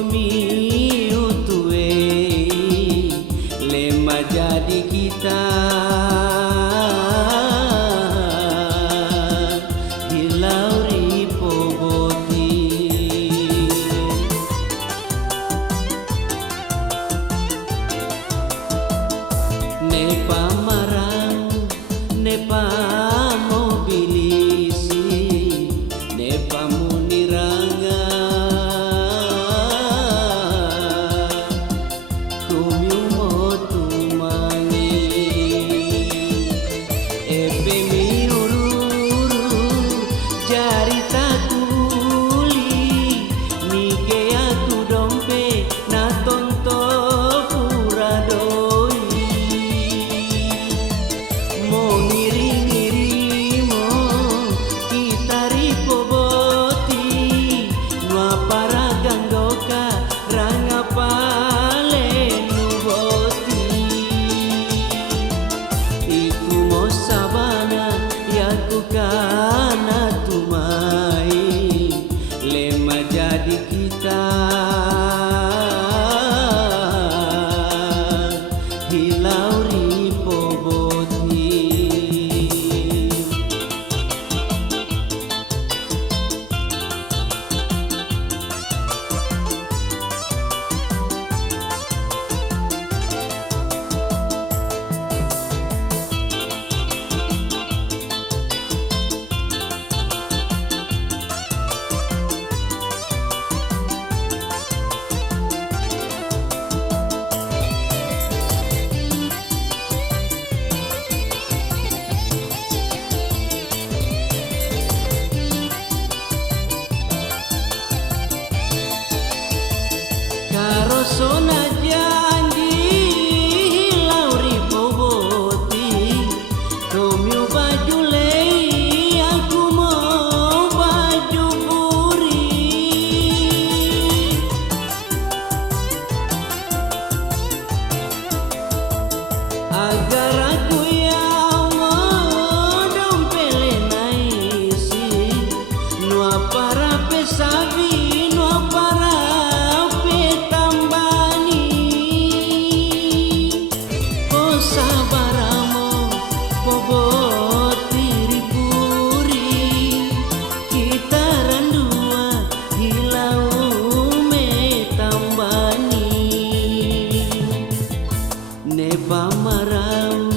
komi utue lema jadi kita hilauri poboti ne pamarang ne pamobilisi ne pamuniranga kana tumai lema jadi kita hilauri poboti Sona janji hilauri poboti Romeo baju lei aku mau baju puri agar aku yang mau dompele naisi nua para pesavi nua para Nepa marau,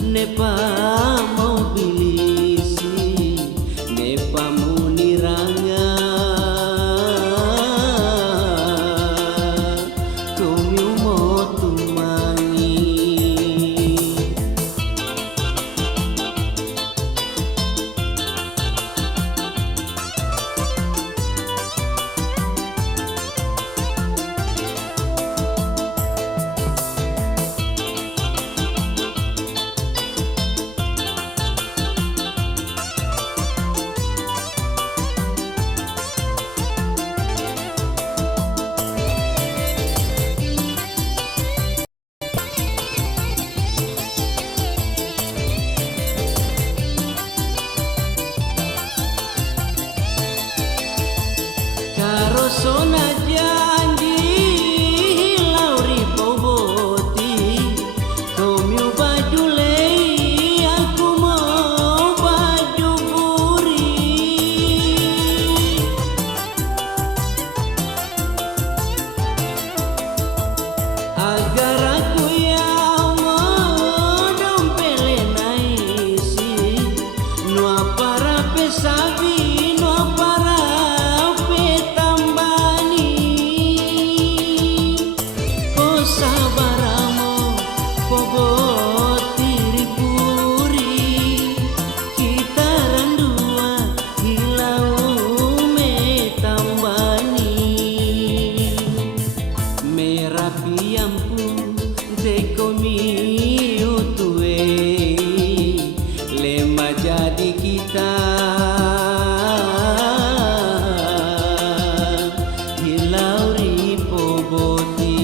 nepa mobilisi, nepa muniranga, kumi umotu mangi. Sona janji hilauri poboti Romeo baju lei aku mau baju puri agar aku yang mau dompele naisi nua para pesavi nua para sabaramo poboti ripuri kita randua hilau me tambani merapi ampun dekomi utue lema jadi kita hilauri poboti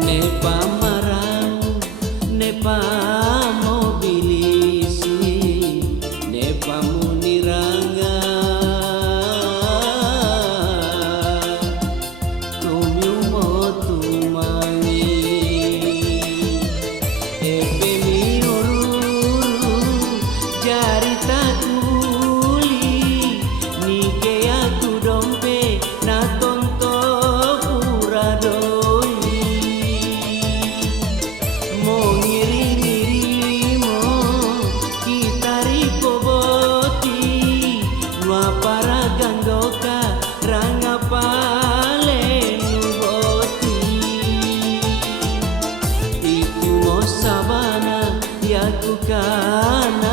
nepa marau nepa mobilisi lakukan